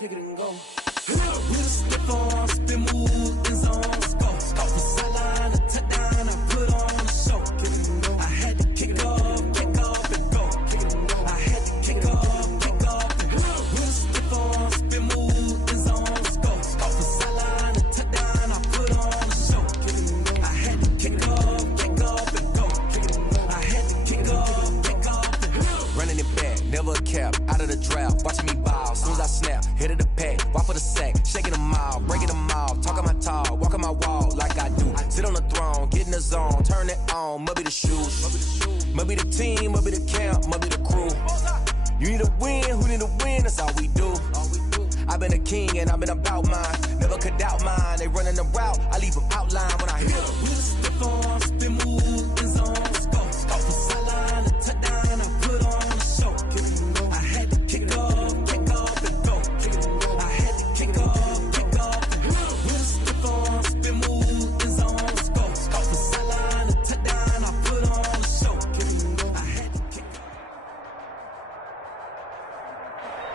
kick it and go. With a stiff arm, spin move, in zone, score. From sideline to touchdown, I put on a show. I had to kick off and go. I had to kick off and go. With a stiff arm, spin move, in zone, score. From sideline to touchdown, I put on a show. I had to kick off and go. I had to kick off and go. Running it back, never a cap, out of the draft, watching me ball. Soon as I snap, hit of the pack, walk for the sack, shaking them all, breaking them all, talking my talk, walking my wall like I do. Sit on the throne, get in the zone, turn it on, must be the shoes, must be the team, must be the camp, must be the crew. You need a win, who need a win, that's all we do. I've been a king and I've been about mine, never could doubt mine. They running the route, I leave them outline when I hit them. With a stiff arm, spin move, in zone, score. From sideline to touchdown, I put on a show. I had to kick off and go. I had to kick off and go. With a stiff arm, spin move, in zone, score. From sideline to touchdown, I put on a show. I had to kick off.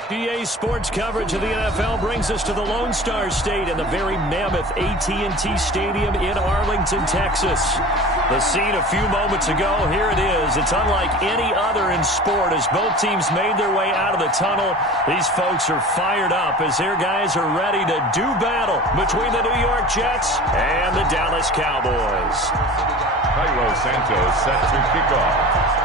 PA Sports coverage of the NFL brings us to the Lone Star State and the very mammoth AT&T Stadium in Arlington, Texas. The scene a few moments ago, here it is. It's unlike any other in sport as both teams made their way out of the tunnel. These folks are fired up as their guys are ready to do battle between the New York Jets and the Dallas Cowboys. Cairo Santos set to kick off.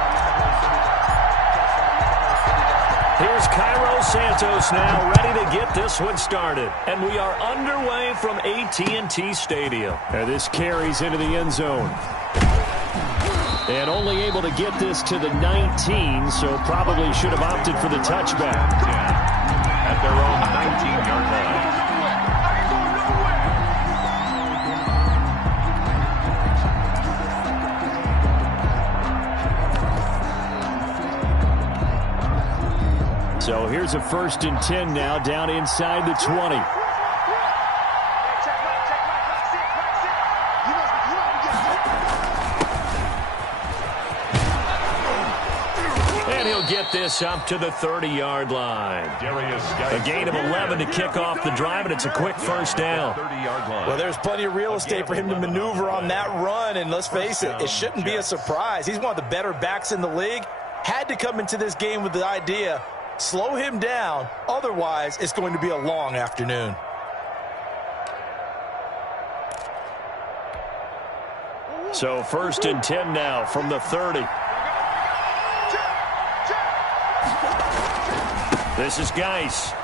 Here's Cairo Santos now ready to get this one started. And we are underway from AT&T Stadium. And this carries into the end zone. And only able to get this to the 19, so probably should have opted for the touchback. At their own 19-yard line. So here's a 1st and 10 now, down inside the 20. And he'll get this up to the 30-yard line. A gain of 11 to kick off the drive, and it's a quick first down. Well, there's plenty of real estate for him to maneuver on that run, and let's face it, it shouldn't be a surprise. He's one of the better backs in the league. Had to come into this game with the idea, slow him down, otherwise it's going to be a long afternoon. So 1st and 10 now from the 30. This is Geis.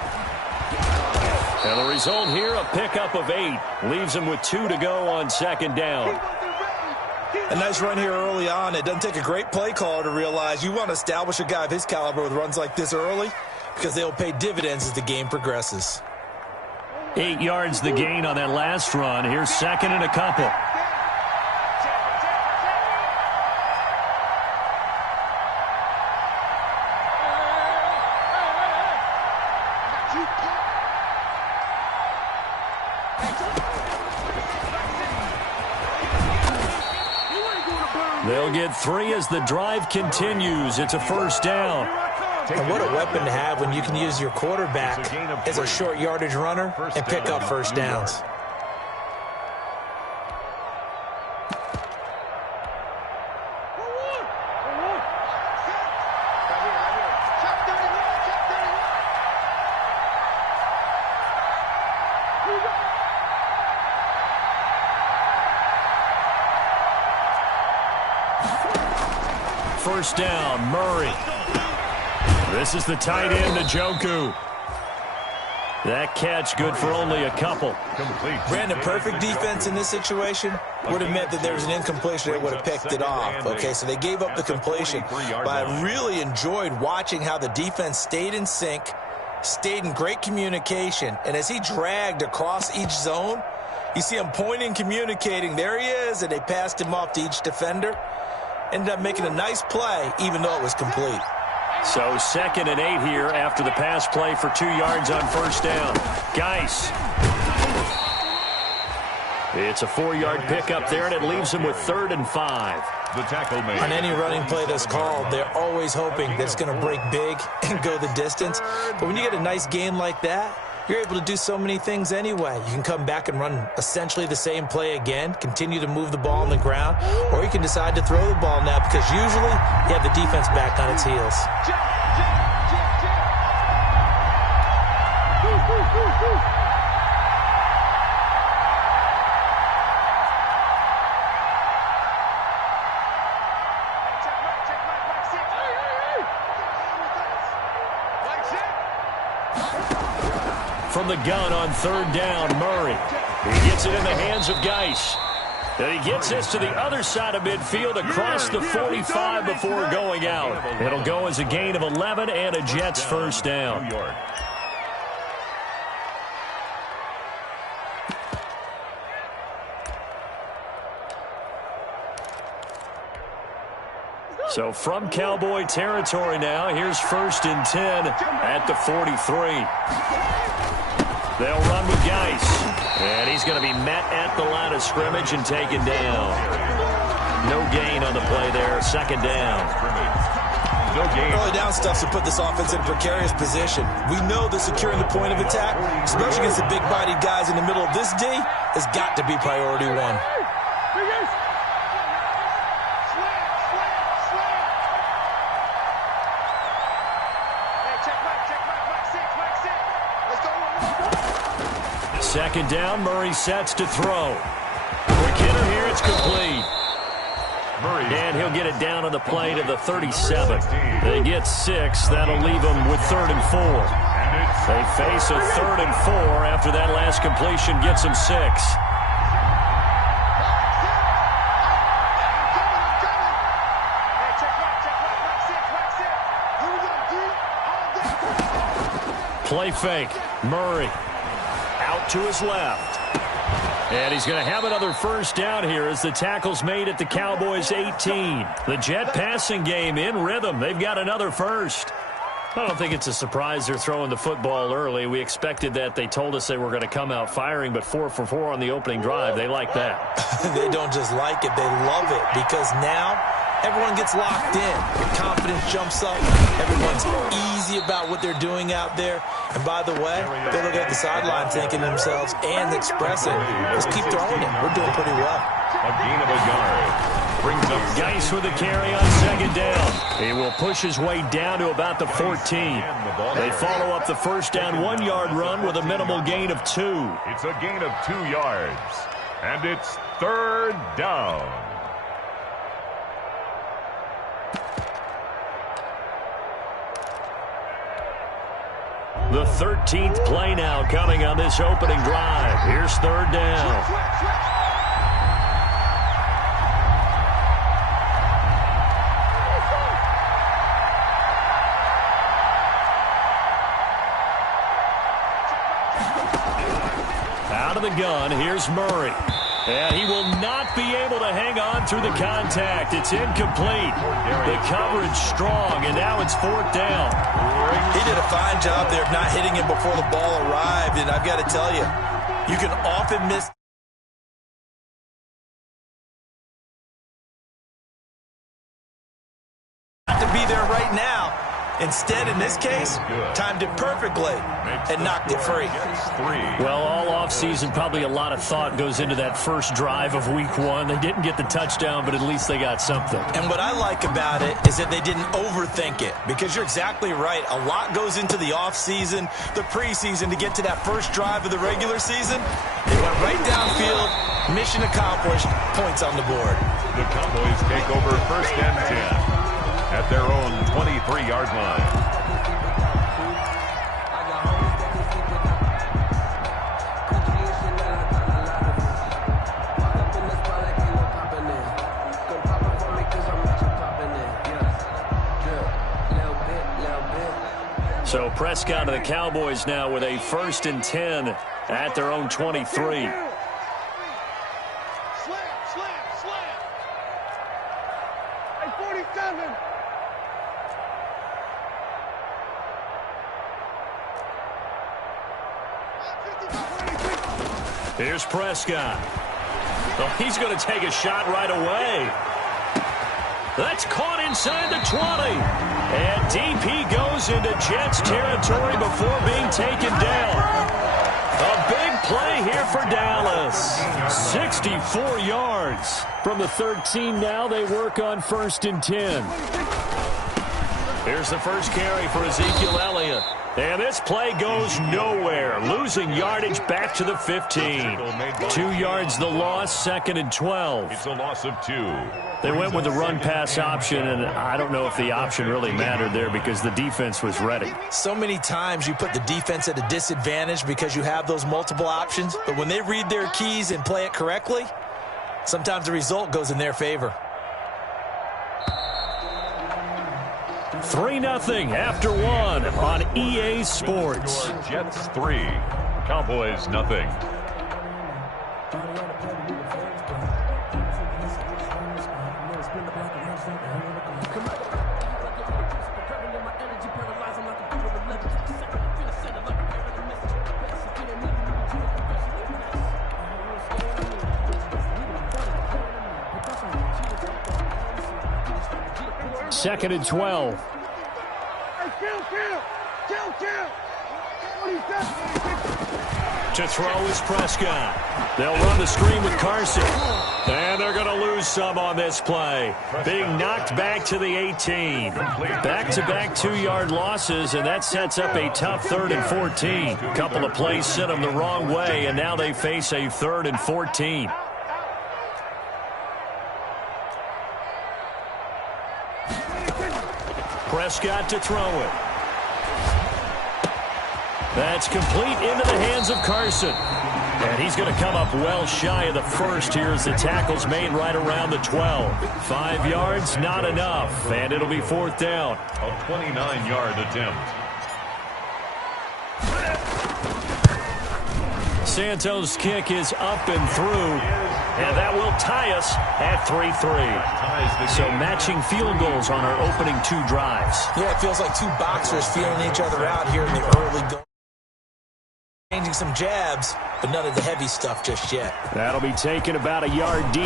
And the result here, a pickup of 8. Leaves him with 2 to go on 2nd down. A nice run here early on. It doesn't take a great play caller to realize you want to establish a guy of his caliber with runs like this early because they'll pay dividends as the game progresses. 8 yards the gain on that last run. Here's 2nd and a couple. They'll get 3 as the drive continues. It's a 1st down. And what a weapon to have when you can use your quarterback as a short yardage runner and pick up 1st downs. First down, Murray. This is the tight end, Njoku. That catch good for only a couple. Brandon, perfect defense in this situation would have meant that there was an incompletion that would have picked it off. Okay, so they gave up the completion. But I really enjoyed watching how the defense stayed in sync, stayed in great communication. And as he dragged across each zone, you see him pointing, communicating. There he is, and they passed him off to each defender. Ended up making a nice play, even though it was complete. So 2nd and 8 here after the pass play for 2 yards on 1st down. Geis. It's a 4-yard pickup there, and it leaves him with 3rd and 5. The tackle made. On any running play that's called, they're always hoping that it's going to break big and go the distance. But when you get a nice gain like that, you're able to do so many things anyway. You can come back and run essentially the same play again, continue to move the ball on the ground, or you can decide to throw the ball now because usually you have the defense back on its heels. From the gun on third down, Murray. He gets it in the hands of Geis. And he gets this to the other side of midfield across the 45 before going out. It'll go as a gain of 11 and a Jets first down. So from Cowboy territory now, here's 1st and 10 at the 43. They'll run with Geis. And he's going to be met at the line of scrimmage and taken down. No gain on the play there. 2nd down. No gain. Early down stuff to put this offense in a precarious position. We know that securing the point of attack, especially against the big-bodied guys in the middle of this D, has got to be priority one. Second down, Murray sets to throw. Quick hitter here, it's complete. And he'll get it down on the play to the 37. They get 6. That'll leave them with 3rd and 4. They face a 3rd and 4 after that last completion gets them 6. Play fake. Murray out to his left. And he's going to have another first down here as the tackle's made at the Cowboys' 18. The Jet passing game in rhythm. They've got another first. I don't think it's a surprise they're throwing the football early. We expected that. They told us they were going to come out firing, but 4 for 4 on the opening drive. They like that. They don't just like it. They love it because now everyone gets locked in. Your confidence jumps up. Everyone's easy about what they're doing out there. And by the way, they look at the sideline thinking to themselves and expressing, let's keep throwing it. We're doing pretty well. A gain of a yard. Brings up Geis with the carry on 2nd down. He will push his way down to about the 14. They follow up the first down 1-yard run with a minimal gain of 2. It's a gain of 2 yards. And it's 3rd down. The 13th play now coming on this opening drive. Here's 3rd down. Out of the gun, here's Murray. And he will not be able to hang on through the contact. It's incomplete. The coverage strong, and now it's 4th down. He did a fine job there of not hitting him before the ball arrived, and I've got to tell you, you can often miss to be there right now. Instead, in this case, timed it perfectly and knocked it free. Well, all offseason, probably a lot of thought goes into that first drive of week 1. They didn't get the touchdown, but at least they got something. And what I like about it is that they didn't overthink it, because you're exactly right. A lot goes into the offseason, the preseason to get to that first drive of the regular season. They went right downfield, mission accomplished, points on the board. The Cowboys take over 1st and 10. At their own 23-yard line. So Prescott and the Cowboys now with a 1st and 10 at their own 23. Here's Prescott. Well, he's going to take a shot right away. That's caught inside the 20. And DP goes into Jets territory before being taken down. Dallas. 64 yards. From the 13 now, they work on 1st and 10. Here's the first carry for Ezekiel Elliott. And this play goes nowhere. Losing yardage back to the 15. 2 yards the loss, 2nd and 12. It's a loss of 2. They went with the run-pass option, and I don't know if the option really mattered there because the defense was ready. So many times you put the defense at a disadvantage because you have those multiple options, but when they read their keys and play it correctly, sometimes the result goes in their favor. 3-0 after 1 on EA Sports. Jets 3, Cowboys nothing. Second and 12. To throw is Prescott. They'll run the screen with Carson. And they're going to lose some on this play. Being knocked back to the 18. Back-to-back 2-yard losses, and that sets up a tough 3rd and 14. A couple of plays sent them the wrong way, and now they face a 3rd and 14. Prescott to throw it. That's complete into the hands of Carson. And he's going to come up well shy of the first here as the tackle's made right around the 12. 5 yards, not enough, and it'll be 4th down. A 29-yard attempt. Santos' kick is up and through, and that will tie us at 3-3. So matching field goals on our opening 2 drives. Yeah, it feels like 2 boxers feeling each other out here in the early going. Changing some jabs, but none of the heavy stuff just yet. That'll be taken about a yard deep.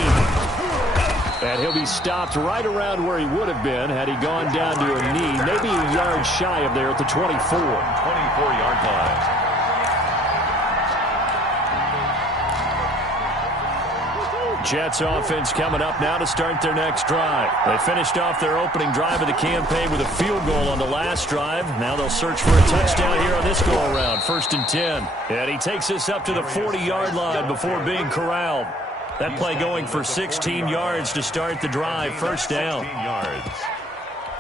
And he'll be stopped right around where he would have been had he gone down to a knee, maybe a yard shy of there at the 24. 24-yard line. Jets offense coming up now to start their next drive. They finished off their opening drive of the campaign with a field goal on the last drive. Now they'll search for a touchdown here on this go-around. 1st and 10. And he takes us up to the 40-yard line before being corralled. That play going for 16 yards to start the drive. 1st down. 16 yards.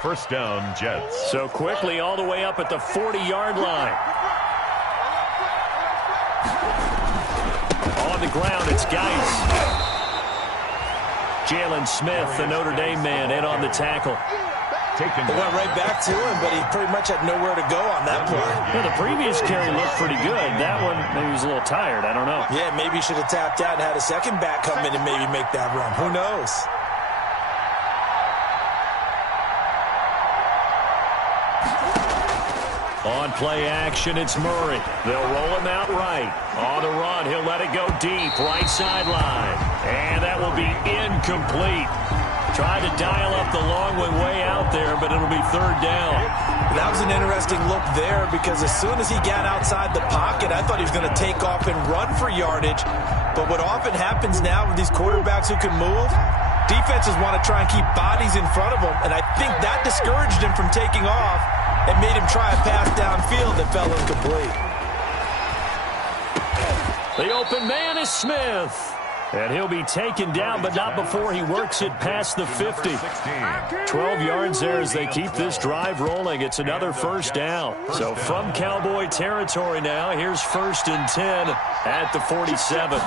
1st down, Jets. So quickly all the way up at the 40-yard line. On the ground, it's Geis. Jalen Smith, the Notre Dame man, in on the tackle. They went right back to him, but he pretty much had nowhere to go on that play. Yeah, the previous carry looked pretty good. That one, maybe he was a little tired. I don't know. Yeah, maybe he should have tapped out and had a second back come in and maybe make that run. Who knows? On play action, it's Murray. They'll roll him out right. On the run, he'll let it go deep, right sideline. And that will be incomplete. Tried to dial up the long one way out there, but it'll be 3rd down. That was an interesting look there because as soon as he got outside the pocket, I thought he was going to take off and run for yardage. But what often happens now with these quarterbacks who can move, defenses want to try and keep bodies in front of them. And I think that discouraged him from taking off and made him try a pass downfield that fell incomplete. The open man is Smith. And he'll be taken down, but not before he works it past the 50. 12 yards there as they keep this drive rolling. It's another 1st down. So from Cowboy territory now, here's 1st and 10 at the 47.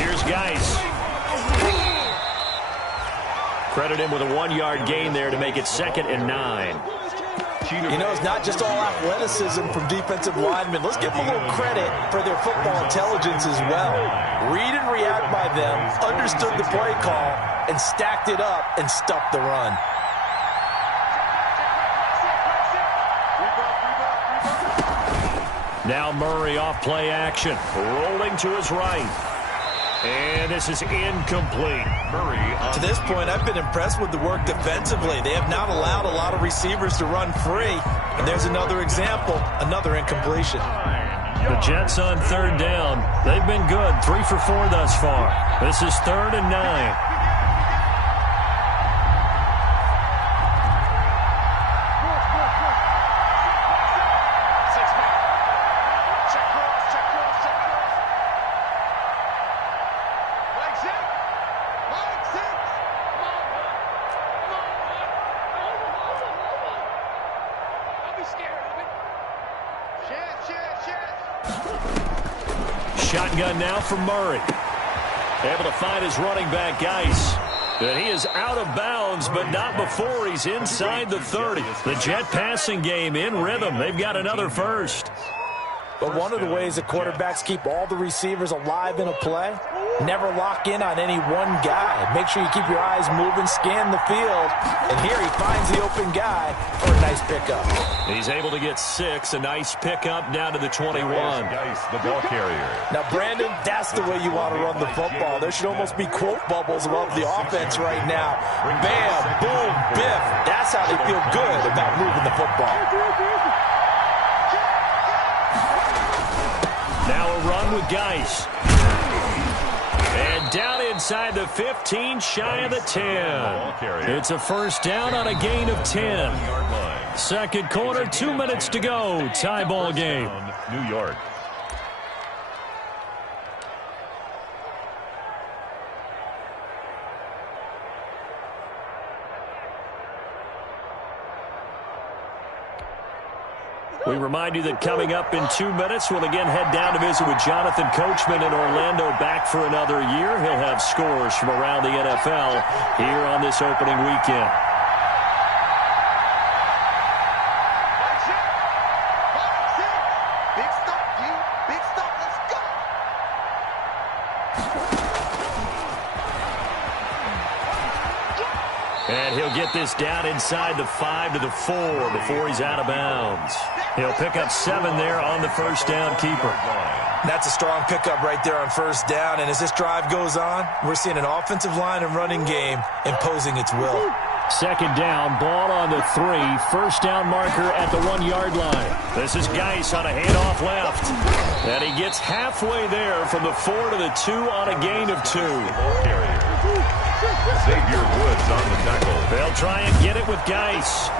Here's Geis. Credit him with a 1-yard gain there to make it 2nd and 9. You know, it's not just all athleticism from defensive linemen. Let's give them a little credit for their football intelligence as well. Read and react by them, understood the play call, and stacked it up and stuffed the run. Now Murray off play action, rolling to his right. And this is incomplete. Murray to this point, I've been impressed with the work defensively. They have not allowed a lot of receivers to run free. And there's another example, another incompletion. 9 The Jets on third down. They've been good. 3 for 4 thus far. This is 3rd and 9. Shotgun now for Murray. Able to find his running back, Geis. And he is out of bounds, but not before he's inside the 30. The Jet passing game in rhythm. They've got another first. But one of the ways that quarterbacks keep all the receivers alive in a play, never lock in on any one guy. Make sure you keep your eyes moving, scan the field. And here he finds the open guy for a nice pickup. He's able to get 6. A nice pickup down to the 21. Geis, the ball carrier. Now, Brandon, that's the way you want to run the football. There should almost be quote bubbles above the offense right now. Bam, boom, biff. That's how they feel good about moving the football. Now a run with Geis. And down inside the 15, shy of the 10. It's a first down on a gain of 10. Second quarter, 2 minutes to go. Tie ball game. New York. We remind you that coming up in 2 minutes, we'll again head down to visit with Jonathan Coachman in Orlando, back for another year. He'll have scores from around the NFL here on this opening weekend. Big stop, big stop, let's go. And he'll get this down inside the 5 to the 4 before he's out of bounds. He'll pick up 7 there on the first down keeper. That's a strong pickup right there on first down. And as this drive goes on, we're seeing an offensive line and running game imposing its will. Second down, ball on the 3. First down marker at the 1-yard line. This is Geis on a handoff left. And he gets halfway there from the 4 to the 2 on a gain of 2. Xavier Woods on the tackle. They'll try and get it with Geis.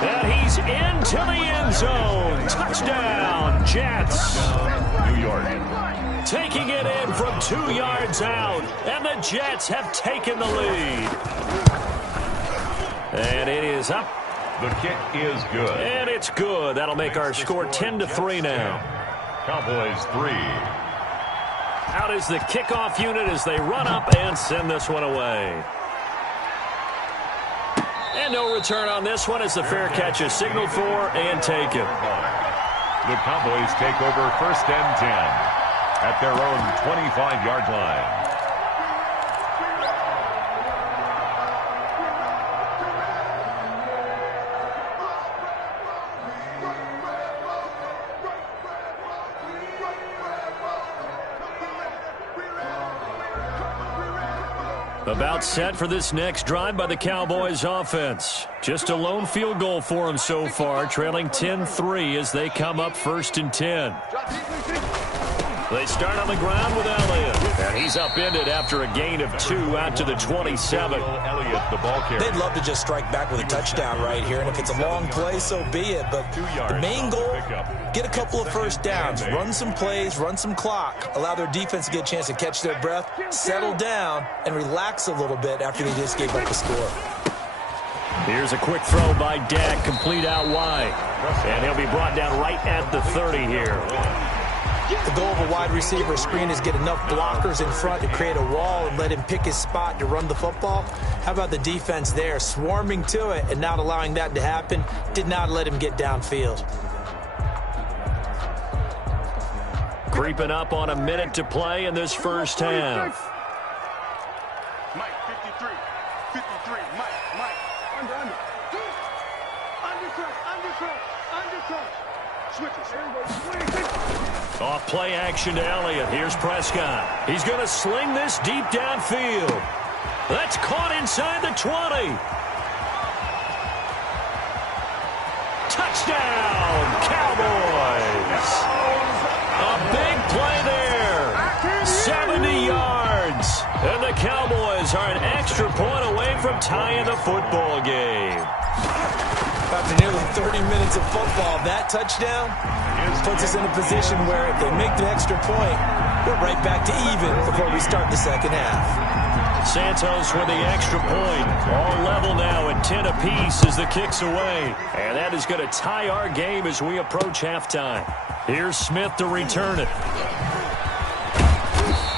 And he's into the end zone. Touchdown, Jets. New York. Taking it in from 2 yards out. And the Jets have taken the lead. And it is up. The kick is good. And it's good. That'll make our score 10-3 now. Cowboys 3. Out is the kickoff unit as they run up and send this one away. And no return on this one as the fair catch is signaled for and taken. The Cowboys take over first and 10 at their own 25-yard line. About set for this next drive by the Cowboys offense. Just a lone field goal for them so far, trailing 10-3 as they come up first and 10. They start on the ground with Elliott. And he's upended after a gain of 2 out to the 27. Elliott, the ball carrier. They'd love to just strike back with a touchdown right here, and if it's a long play, so be it. But the main goal, get a couple of first downs, run some plays, run some clock, allow their defense to get a chance to catch their breath, settle down, and relax a little bit after they just gave up the score. Here's a quick throw by Dak, complete out wide. And he'll be brought down right at the 30 here. The goal of a wide receiver screen is get enough blockers in front to create a wall and let him pick his spot to run the football. How about the defense there, swarming to it and not allowing that to happen? Did not let him get downfield. Creeping up on a minute to play in this first half. Mike, 53, Mike. Under. Undercut. Switches. Off play action to Elliott. Here's Prescott. He's going to sling this deep downfield. That's caught inside the 20. Touchdown, Cowboys. Cowboys are an extra point away from tying the football game. After nearly 30 minutes of football, that touchdown puts us in a position where if they make the extra point, we're right back to even before we start the second half. Santos with the extra point. All level now at 10 apiece as the kick's away. And that is going to tie our game as we approach halftime. Here's Smith to return it.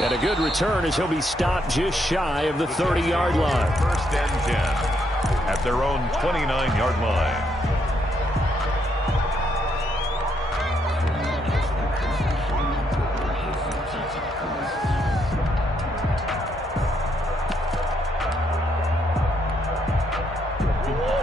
And a good return as he'll be stopped just shy of the 30-yard line. First and 10 at their own 29-yard line.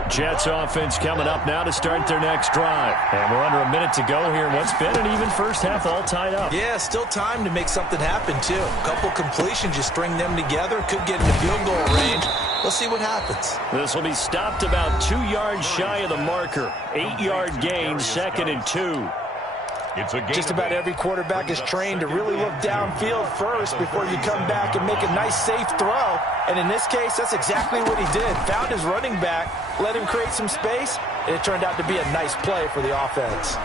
Jets offense coming up now to start their next drive. And we're under a minute to go here in what's been an even first half, all tied up. Yeah, still time to make something happen, too. A couple completions, you string them together, could get into field goal range. We'll see what happens. This will be stopped about 2 yards shy of the marker. 8-yard gain, 2nd and 2. Just about every quarterback is trained to really look downfield first before you come back and make a nice, safe throw. And in this case, that's exactly what he did. Found his running back, let him create some space, and it turned out to be a nice play for the offense.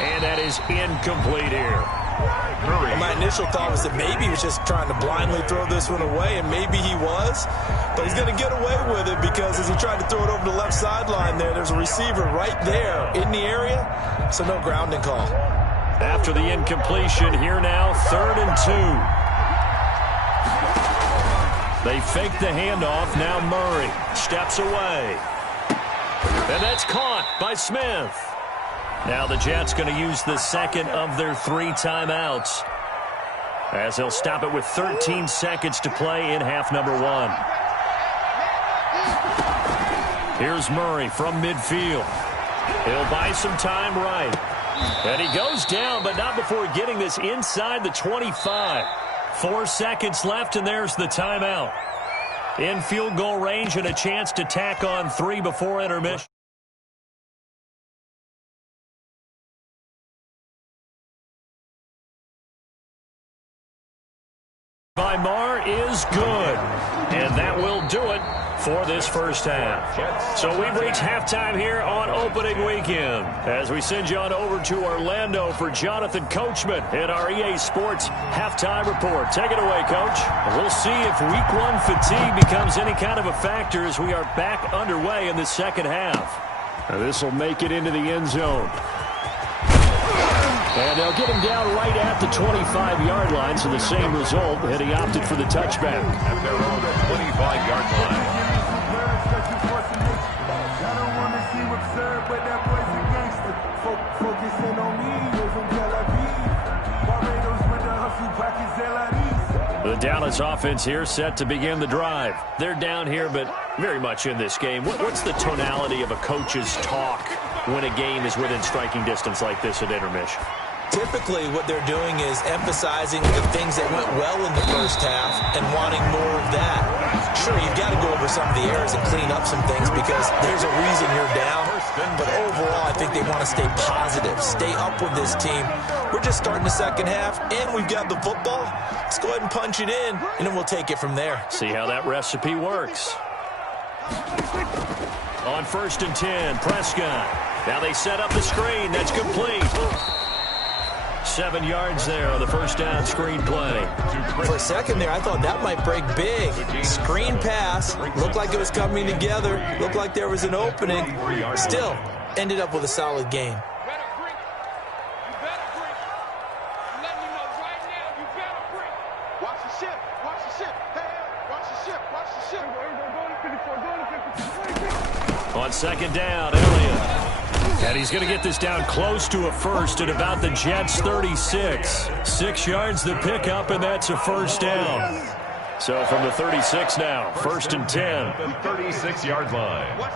And that is incomplete here. And my initial thought was that maybe he was just trying to blindly throw this one away, and maybe he was. But he's going to get away with it because as he tried to throw it over the left sideline there's a receiver right there in the area, so no grounding call. After the incompletion, here now, 3rd and 2. They fake the handoff. Now Murray steps away. And that's caught by Smith. Now the Jets going to use the second of their 3 timeouts as they'll stop it with 13 seconds to play in half number 1. Here's Murray from midfield. He'll buy some time right. And he goes down, but not before getting this inside the 25. 4 seconds left, and there's the timeout. In field goal range and a chance to tack on 3 before intermission. By Marr is good. And that will do it for this first half. So we've reached halftime here on opening weekend as we send you on over to Orlando for Jonathan Coachman in our EA Sports halftime report. Take it away, Coach. We'll see if week 1 fatigue becomes any kind of a factor as we are back underway in the second half. Now this will make it into the end zone. And they'll get him down right at the 25-yard line, so the same result, and he opted for the touchback. At their own 25-yard line. The Dallas offense here set to begin the drive. They're down here, but very much in this game. What's the tonality of a coach's talk when a game is within striking distance like this at intermission? Typically, what they're doing is emphasizing the things that went well in the first half and wanting more of that. Sure, you've got to go over some of the errors and clean up some things because there's a reason you're down. But overall, I think they want to stay positive, stay up with this team. We're just starting the second half, and we've got the football. Let's go ahead and punch it in, and then we'll take it from there. See how that recipe works. On 1st and 10, Prescott. Now they set up the screen. That's complete. 7 yards there on the first down screen play. For a second there, I thought that might break big. Screen pass. Looked like it was coming together. Looked like there was an opening. Still, ended up with a solid game. On 2nd down, Elliott. And he's going to get this down close to a first at about the Jets' 36. 6 yards the pickup, and that's a first down. So from the 36 now, 1st and 10. The 36-yard line.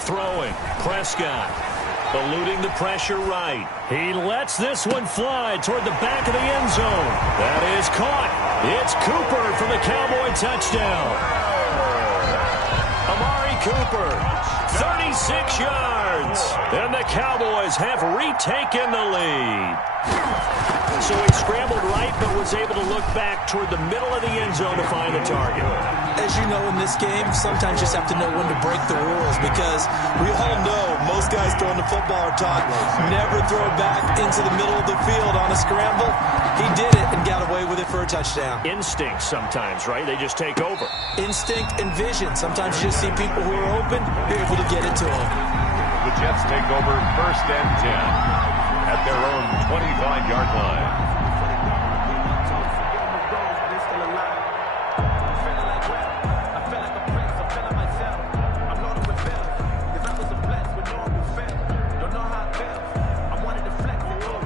Throwing, Prescott. Eluding the pressure right. He lets this one fly toward the back of the end zone. That is caught. It's Cooper for the Cowboy touchdown. Amari Cooper. 36 yards. And the Cowboys have retaken the lead. So he scrambled right, but was able to look back toward the middle of the end zone to find the target. As you know, in this game, sometimes you just have to know when to break the rules, because we all know most guys throwing the football are taught never throw back into the middle of the field on a scramble. He did it and got away with it for a touchdown. Instinct sometimes, right? They just take over. Instinct and vision. Sometimes you just see people who are open, you're able to get it to them. The Jets take over 1st and 10 at their own 25-yard line.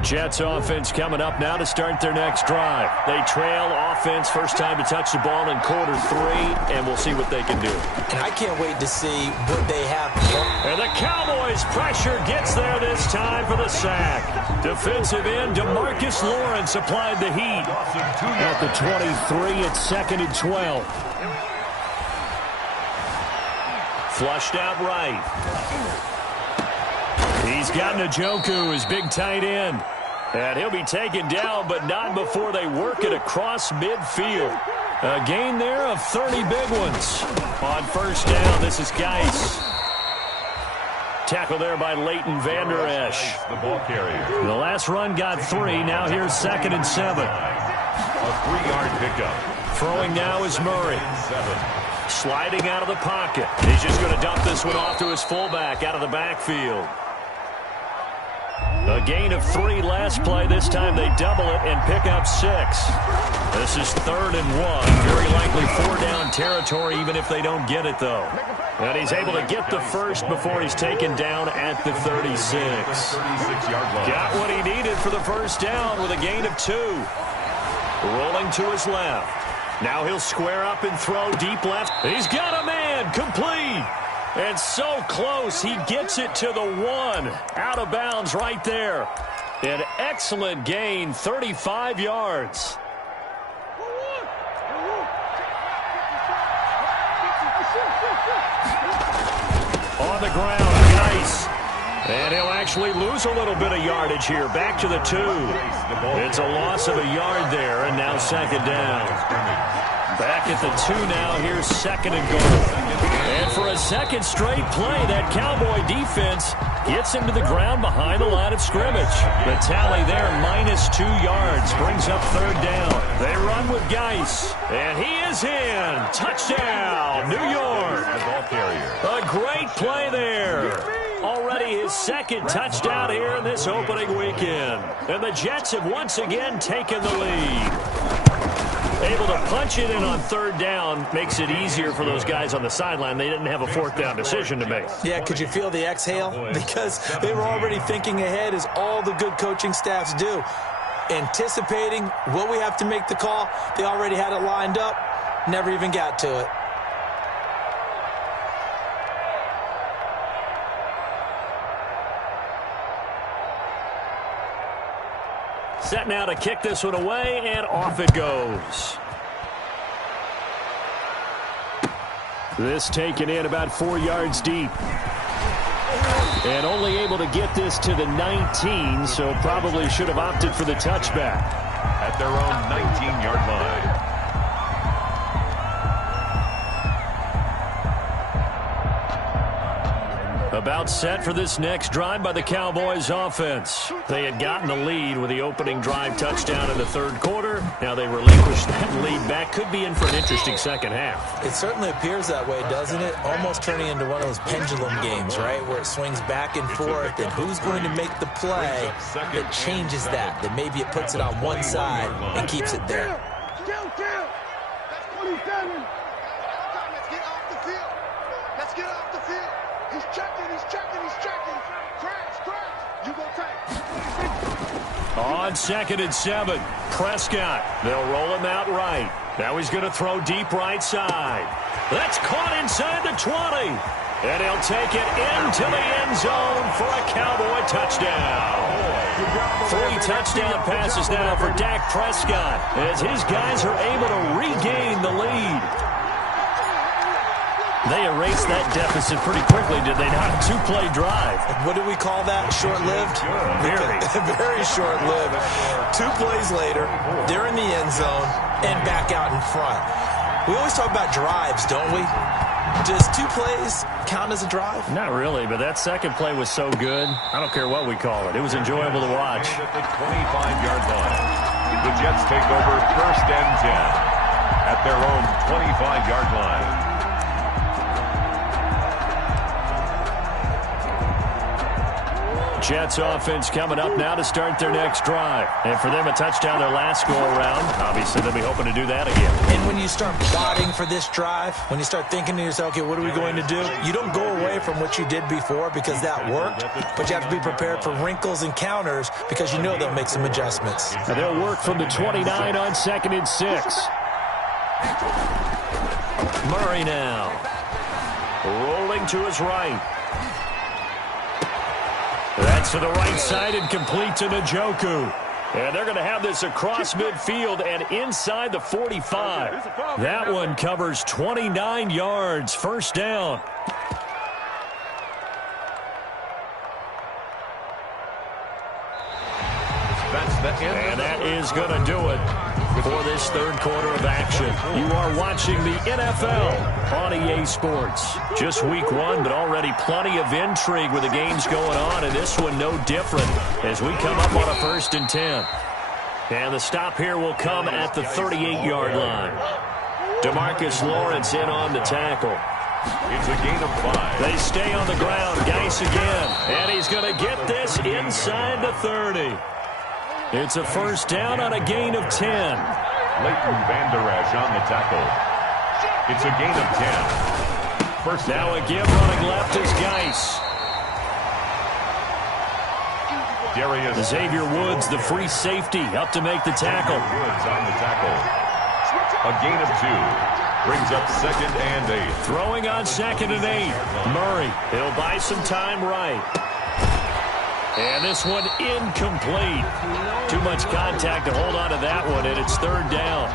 Jets offense coming up now to start their next drive. They trail offense, first time to touch the ball in quarter 3, and we'll see what they can do. And I can't wait to see what they have. And the Cowboys pressure gets there this time for the sack. Defensive end DeMarcus Lawrence applied the heat. At the 23, it's 2nd and 12. Flushed out right. He's got Njoku, his big tight end. And he'll be taken down, but not before they work it across midfield. A gain there of 30 big ones. On first down, this is Geis. Tackle there by Leighton Vander Esch. The ball carrier. The last run got 3. Now here's 2nd and 7. A 3-yard pickup. Throwing now is Murray. Sliding out of the pocket. He's just going to dump this one off to his fullback out of the backfield. A gain of 3 last play. This time they double it and pick up 6. This is 3rd and 1. Very likely 4-down territory, even if they don't get it, though. And he's able to get the first before he's taken down at the 36. 36-yard line. Got what he needed for the first down with a gain of 2. Rolling to his left. Now he'll square up and throw deep left. He's got a man. Complete. And so close, he gets it to the 1. Out of bounds right there. An excellent gain, 35 yards. On the ground, Geis. And he'll actually lose a little bit of yardage here. Back to the 2. It's a loss of a yard there, and now 2nd down. Back at the 2 now. Here's 2nd and goal. And for a second straight play, that Cowboy defense gets him to the ground behind the line of scrimmage. The tally there, -2 yards, brings up 3rd down. They run with Geis, and he is in. Touchdown, New York. The ball carrier. A great play there. Already his 2nd touchdown here in this opening weekend. And the Jets have once again taken the lead. Able to punch it in on 3rd down makes it easier for those guys on the sideline. They didn't have a 4th down decision to make. Yeah, could you feel the exhale? Because they were already thinking ahead, as all the good coaching staffs do. Anticipating what we have to make the call. They already had it lined up. Never even got to it. Set now to kick this one away, and off it goes. This taken in about 4 yards deep. And only able to get this to the 19, so probably should have opted for the touchback. At their own 19-yard line. About set for this next drive by the Cowboys offense. They had gotten the lead with the opening drive touchdown in the 3rd quarter. Now they relinquish that lead back. Could be in for an interesting second half. It certainly appears that way, doesn't it? Almost turning into one of those pendulum games, right? Where it swings back and forth, and who's going to make the play that changes that? That maybe it puts it on one side and keeps it there. That's 27. Let's get off the field. Let's get off the field. He's checking, he's checking, he's checking. Crash. You go take. On 2nd and 7, Prescott. They'll roll him out right. Now he's going to throw deep right side. That's caught inside the 20. And he'll take it into the end zone for a Cowboy touchdown. 3 touchdown passes now for Dak Prescott as his guys are able to regain the lead. They erased that deficit pretty quickly, did they not? A two-play drive. What do we call that? Short-lived? Very. Very short-lived. 2 plays later, they're in the end zone and back out in front. We always talk about drives, don't we? Does 2 plays count as a drive? Not really, but that second play was so good. I don't care what we call it. It was enjoyable to watch. At the 25-yard line, the Jets take over 1st and 10 at their own 25-yard line. Jets offense coming up now to start their next drive. And for them, a touchdown their last go-around. Obviously, they'll be hoping to do that again. And when you start plotting for this drive, when you start thinking to yourself, okay, what are we going to do? You don't go away from what you did before because that worked, but you have to be prepared for wrinkles and counters because you know they'll make some adjustments. Now they'll work from the 29 on 2nd and 6. Murray now. Rolling to his right. That's to the right side and complete to Njoku. And they're going to have this across midfield and inside the 45. That one covers 29 yards. 1st down. And that is going to do it for this 3rd quarter of action. You are watching the NFL on EA Sports. Just week 1, but already plenty of intrigue with the games going on, and this one no different as we come up on a 1st and 10. And the stop here will come at the 38-yard line. DeMarcus Lawrence in on the tackle. It's a gain of 5. They stay on the ground. Geis again. And he's going to get this inside the 30. It's a 1st down on a gain of 10. Leighton Vander Esch on the tackle. It's a gain of 10. 1st now down. a give running left is Geis. Darius Xavier Woods, the free safety, up to make the tackle. Woods on the tackle. A gain of 2. Brings up 2nd and 8. Throwing on 2nd and 8. Murray, he'll buy some time right. And this one incomplete. Too much contact to hold on to that one, and it's 3rd down.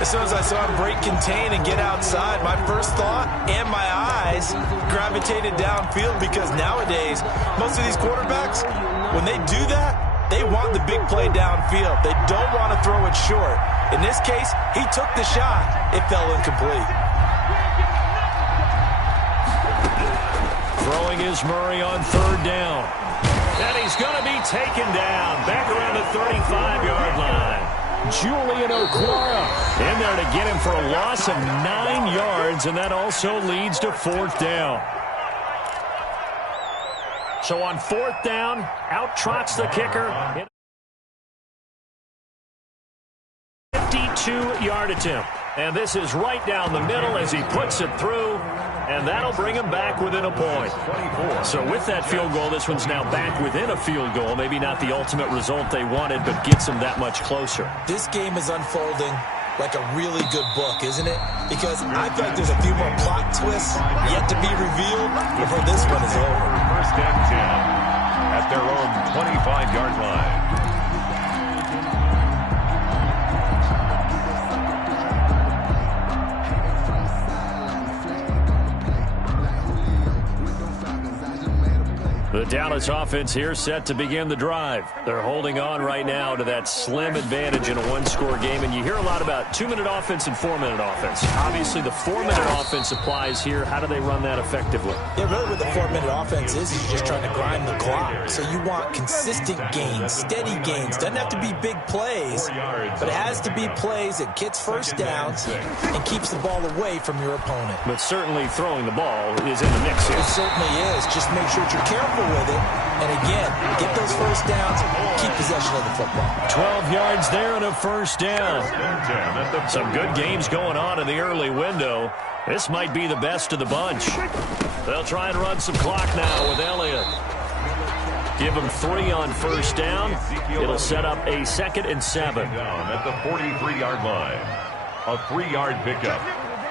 As soon as I saw him break contain and get outside, my first thought and my eyes gravitated downfield because nowadays, most of these quarterbacks, when they do that, they want the big play downfield. They don't want to throw it short. In this case, he took the shot. It fell incomplete. Throwing is Murray on 3rd down. And he's going to be taken down back around the 35-yard line. Julian Okwara in there to get him for a loss of 9 yards, and that also leads to 4th down. So on 4th down, out trots the kicker. 52-yard attempt. And this is right down the middle as he puts it through. And that'll bring him back within a point. So with that field goal, this one's now back within a field goal. Maybe not the ultimate result they wanted, but gets them that much closer. This game is unfolding like a really good book, isn't it? Because I feel like there's a few more plot twists yet to be revealed before this one is over. 1st and 10 at their own 25-yard line. The Dallas offense here set to begin the drive. They're holding on right now to that slim advantage in a one-score game. And you hear a lot about 2-minute offense and 4-minute offense. Obviously, the 4-minute offense applies here. How do they run that effectively? Yeah, really what the 4-minute offense is you're just trying to grind the clock. So you want consistent gains, steady gains. Doesn't have to be big plays, but it has to be plays that gets 1st downs and keeps the ball away from your opponent. But certainly throwing the ball is in the mix here. It certainly is. Just make sure that you're careful with it. And again, get those 1st downs, keep possession of the football. 12 yards there and a 1st down. Some good games going on in the early window. This might be the best of the bunch. They'll try and run some clock now with Elliott. Give him 3 on 1st down. It'll set up a 2nd and 7. Down at the 43-yard line. A 3-yard pickup.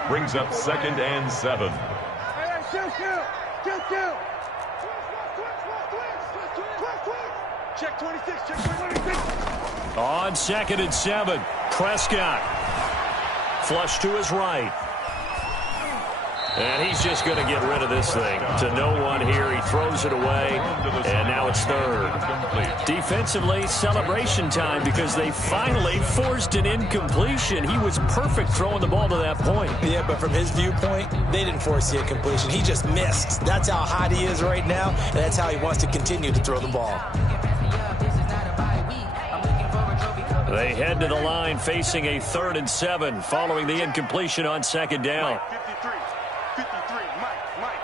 Brings up 2nd and 7. Check 26, check 26. On 2nd and 7, Prescott. Flush to his right. And he's just going to get rid of this thing to no one here. He throws it away, and now it's third. Defensively, celebration time because they finally forced an incompletion. He was perfect throwing the ball to that point. Yeah, but from his viewpoint, they didn't force the incompletion. He just missed. That's how hot he is right now, and that's how he wants to continue to throw the ball. They head to the line facing a 3rd and 7 following the incompletion on 2nd down. 53, Mike.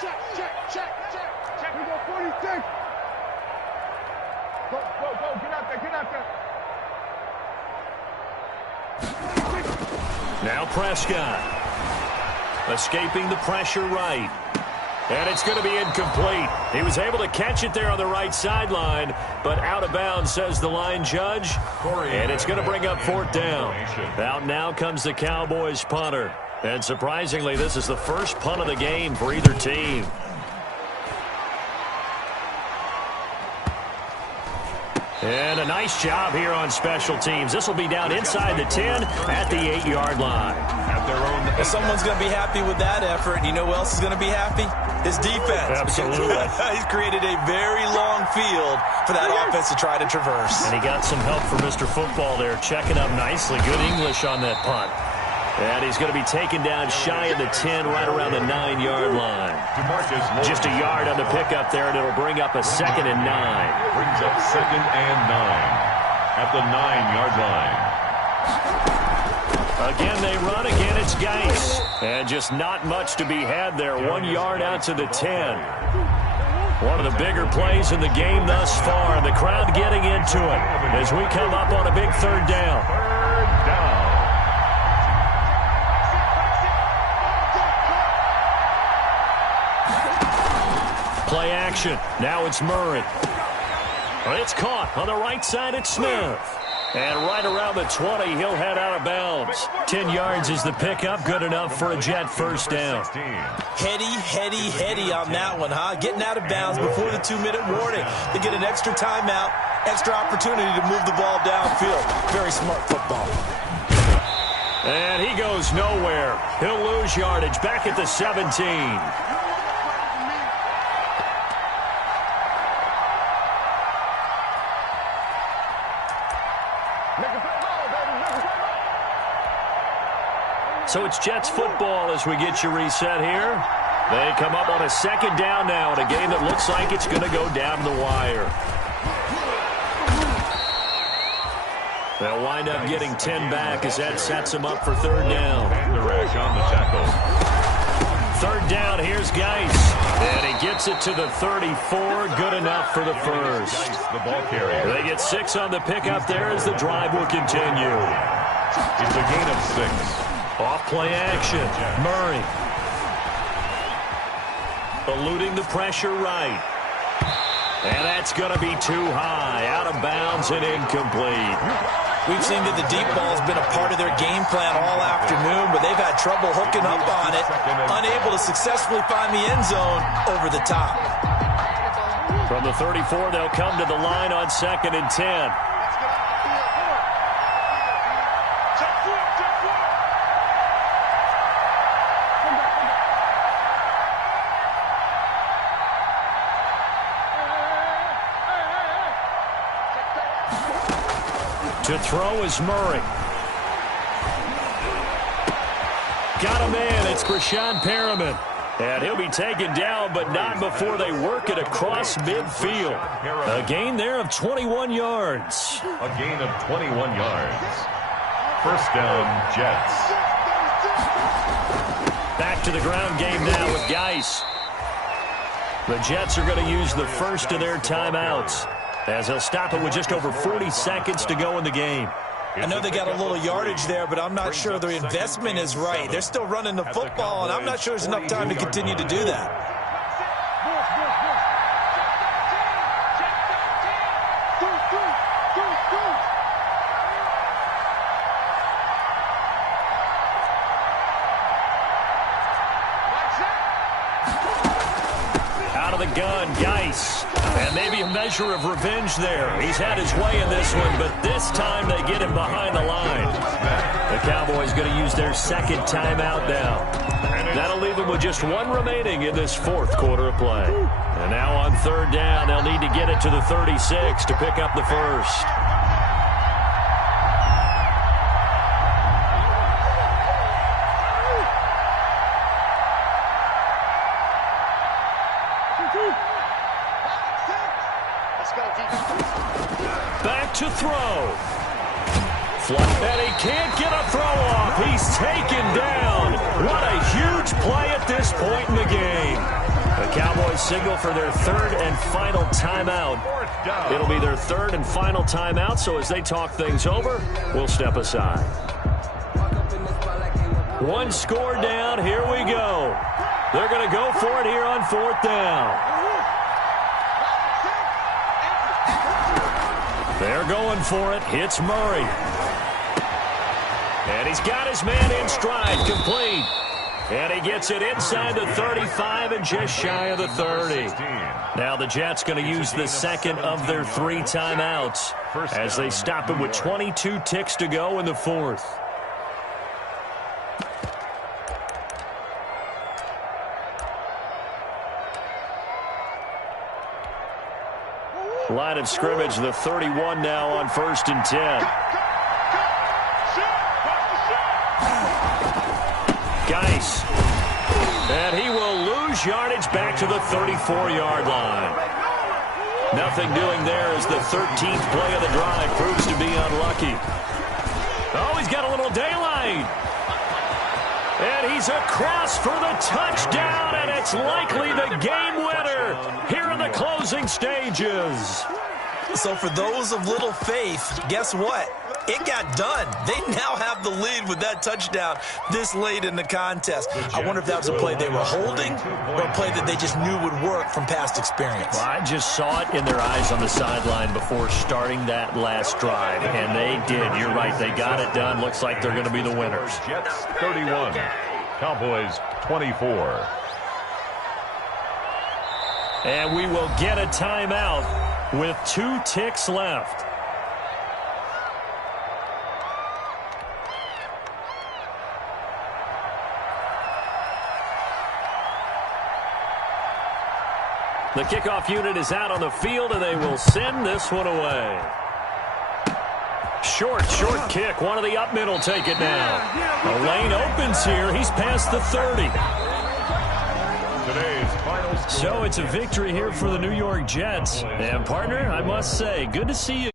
Check. We go 46. Go, get out there. Now Prescott. Escaping the pressure right. And it's going to be incomplete. He was able to catch it there on the right sideline, but out of bounds, says the line judge. And it's going to bring up 4th down. Out now comes the Cowboys punter. And surprisingly, this is the first punt of the game for either team. And a nice job here on special teams. This will be down inside the 10 at the 8-yard line. At their own. If someone's going to be happy with that effort, and you know who else is going to be happy? His defense. Absolutely. He's created a very long field for that offense to try to traverse. And he got some help from Mr. Football there, checking up nicely. Good English on that punt. And he's going to be taken down shy of the 10, right around the 9-yard line. Just a yard on the pickup there, and it'll bring up a 2nd and 9. Brings up 2nd and 9 at the 9-yard line. Again, they run. Again, it's Geis. And just not much to be had there. 1 yard out to the 10. One of the bigger plays in the game thus far. And the crowd getting into it as we come up on a big 3rd down. 3rd down. Play action. Now it's Murray. It's caught on the right side. It's Smith. And right around the 20, he'll head out of bounds. 10 yards is the pickup. Good enough for a Jet 1st down. Heady on that one, huh? Getting out of bounds before the 2-minute warning. They get an extra timeout, extra opportunity to move the ball downfield. Very smart football. And he goes nowhere. He'll lose yardage back at the 17. So it's Jets football as we get you reset here. They come up on a 2nd down now in a game that looks like it's going to go down the wire. They'll wind up getting 10 back as that sets them up for 3rd down. On the tackle. 3rd down, here's Geis. And he gets it to the 34. Good enough for the first. The ball carrier. They get 6 on the pickup there as the drive will continue. It's a gain of 6. Off play action. Murray. Eluding the pressure right. And that's going to be too high. Out of bounds and incomplete. We've seen that the deep ball has been a part of their game plan all afternoon, but they've had trouble hooking up on it. Unable to successfully find the end zone over the top. From the 34, they'll come to the line on 2nd and 10. To throw is Murray. Got a man. It's Brashad Perriman. And he'll be taken down, but not before they work it across midfield. A gain there of 21 yards. A gain of 21 yards. 1st down, Jets. Back to the ground game now with Geis. The Jets are going to use the first of their timeouts, as they'll stop it with just over 40 seconds to go in the game. I know they got a little yardage there, but I'm not sure the investment is right. They're still running the football, and I'm not sure there's enough time to continue to do that. Out of the gun, Geis. And maybe a measure of revenge there. He's had his way in this one, but this time they get him behind the line. The Cowboys going going to use their second timeout now. That'll leave them with just one remaining in this fourth quarter of play. And now on third down, they'll need to get it to the 36 to pick up the first. Back to throw. And he can't get a throw off. He's taken down. What a huge play at this point in the game. The Cowboys signal for their third and final timeout. It'll be their third and final timeout, so as they talk things over, we'll step aside. One score down. Here we go. They're going to go for it here on fourth down. They're going for it. It's Murray. And he's got his man in stride, complete. And he gets it inside the 35 and just shy of the 30. Now the Jets going to use the second of their three timeouts as they stop it with 22 ticks to go in the fourth. Line of scrimmage, the 31 now on 1st and 10. Geis. And he will lose yardage back to the 34-yard line. Nothing doing there as the 13th play of the drive proves to be unlucky. Oh, he's got a little daylight. And he's across for the touchdown, and it's likely the game winner here in the closing stages. So for those of little faith, guess what? It got done. They now have the lead with that touchdown this late in the contest. I wonder if that was a play they were holding or a play that they just knew would work from past experience. Well, I just saw it in their eyes on the sideline before starting that last drive, and they did. You're right. They got it done. Looks like they're going to be the winners. Jets 31, Cowboys 24. And we will get a timeout with 2 ticks left. The kickoff unit is out on the field, and they will send this one away. Short kick. One of the up middle take it now. The lane opens here. He's past the 30. So it's a victory here for the New York Jets. And, partner, I must say, good to see you.